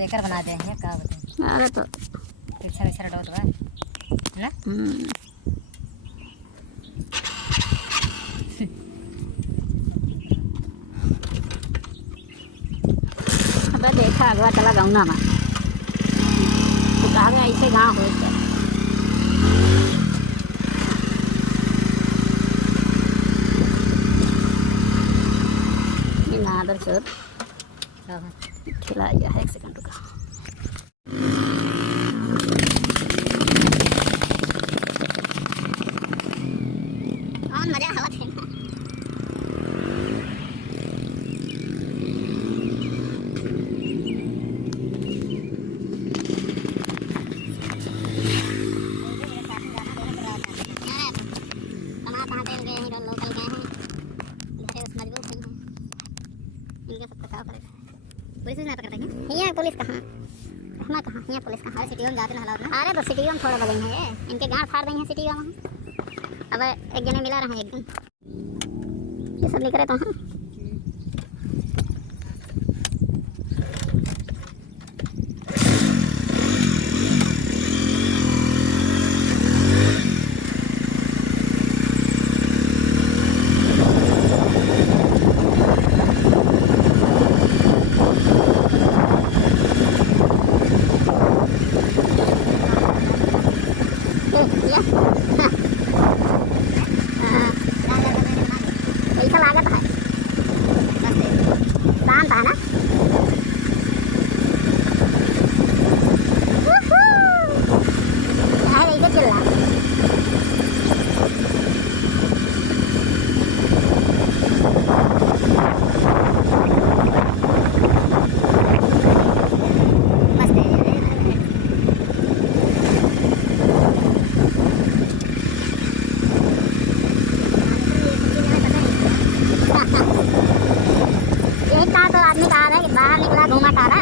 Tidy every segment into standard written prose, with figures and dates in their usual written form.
Trekker बना दे हैं का बताएं। अरे तो पीछे में सर डॉट बा ना। अबे देखा अगवा चला गाँव ना तो कहा गया ऐसे गाँव हो इसका आदर चोर खिला गया है। 1 सेकंड रुका। मजा हवा थे पुलिस में पकड़ते हैं। यहाँ पुलिस कहाँ हमारा कहाँ यहाँ पुलिस कहाँ सिटी में जाते ना हालात में। अरे तो सिटी में थोड़ा बदल है इनके गांड फाड़ देंगे सिटी में। अब एक जने मिला रहा है एक दिन ये सब लिख रहे तो हाँ पैसा लागत है शांत है ना। ऐसे चल रहा आदमी कहा था कि बाहर निकला घूमा टहला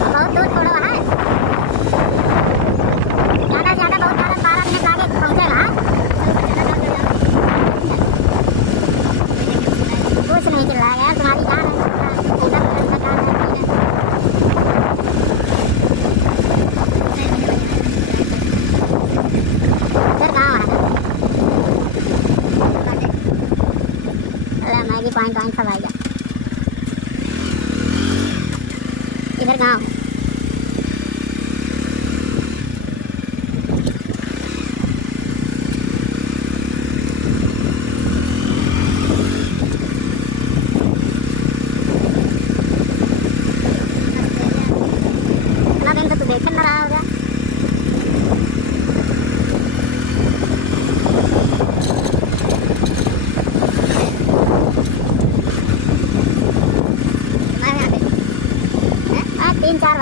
बहुत दूर छोड़ो है ज़्यादा से ज़्यादा बहुत ज़्यादा 12 मिनट आगे पहुँचेगा। कुछ नहीं चिल्ला गया तुम्हारी जान है फिर गाँव है मैगी पॉइंट सब आएगा इधर गाँव है। इतना दिन तो तू देख न रहा होगा। तीन चार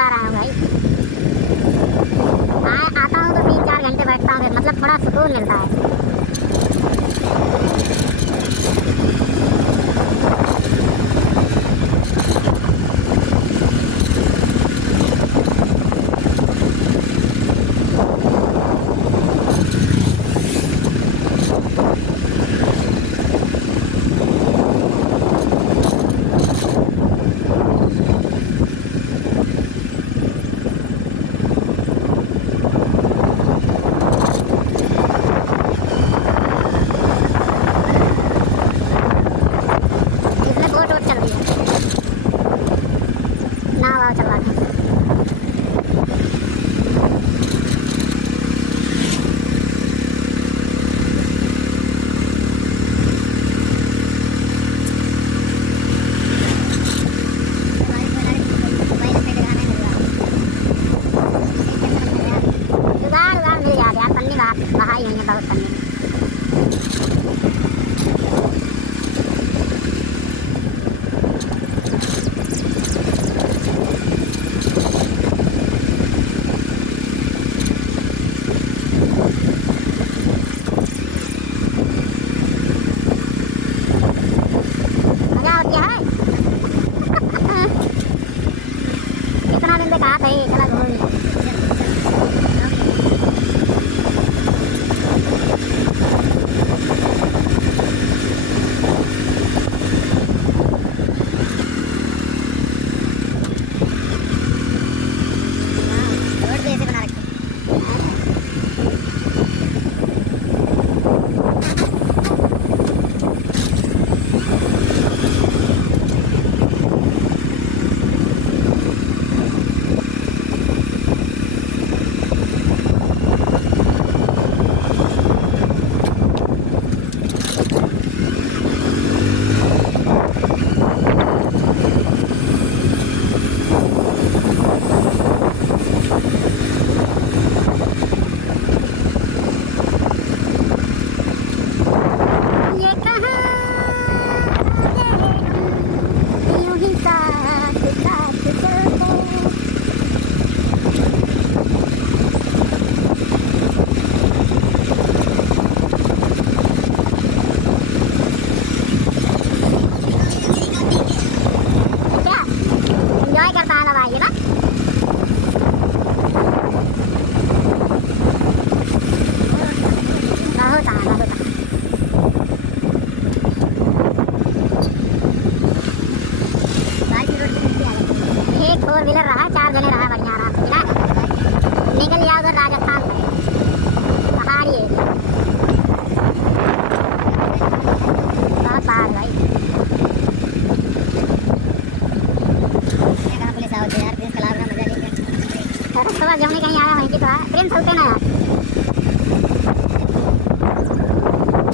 रहा है प्रेम चलते ना यार।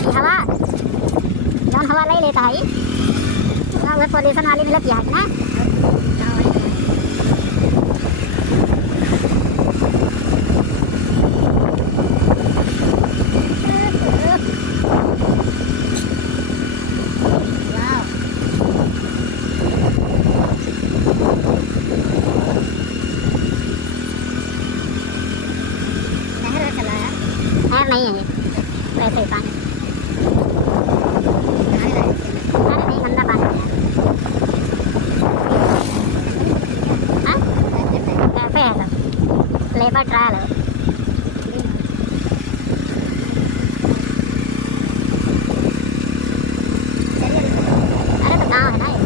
ये हवा जौन हवा नहीं लेता है ये वह पोल्यूशन वाली मिलत है ना। नहर नहीं है ये, वैसे ही पानी। अरे नहीं, गंदा पानी है। हाँ? कैसे है सब लेबर ट्रायल है। अरे तो गाँव है ना ये।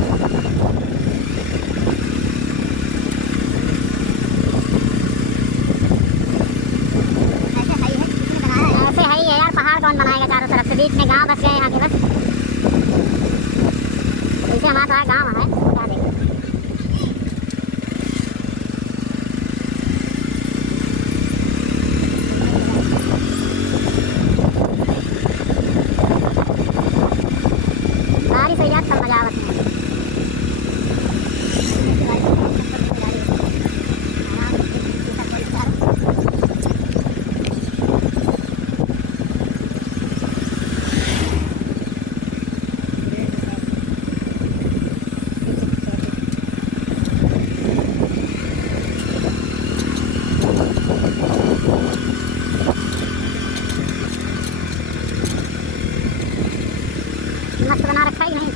ऐसे है ही है यार, पहाड़ कौन बनाएगा चारों तरफ से, बीच में गांव बस गए यहाँ के बस। इसे हमारा गांव है क्या देखें। बारिश हो यार सब मजा आवत है। मस्त बना रखा ही नहीं।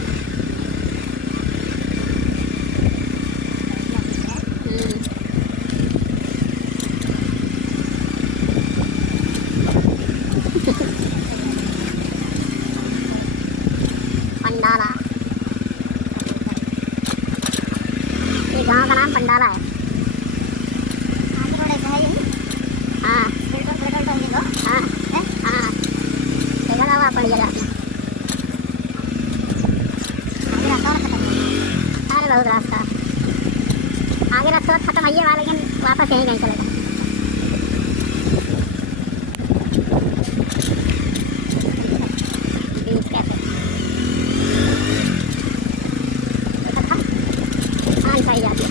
पंडाला, ये गांव का नाम पंडाला है। हाँ हाँ हाँ, देखा था वहाँ पड़ गया। अरे बहुत रास्ता आगे, रास्ता खत्म है वाला, लेकिन वापस यहीं कहीं चलेगा। बीच कैसे हाँ सही जाती है।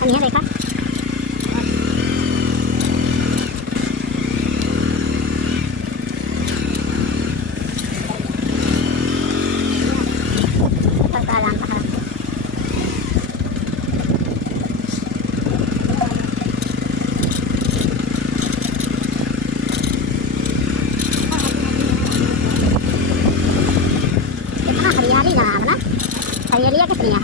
नहीं देखा हरियाली जनाब ना, हरियालिया कितनी है।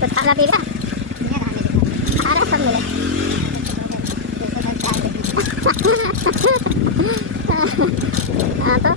कुछ खाना पीना अरे सब मिले। हाँ तो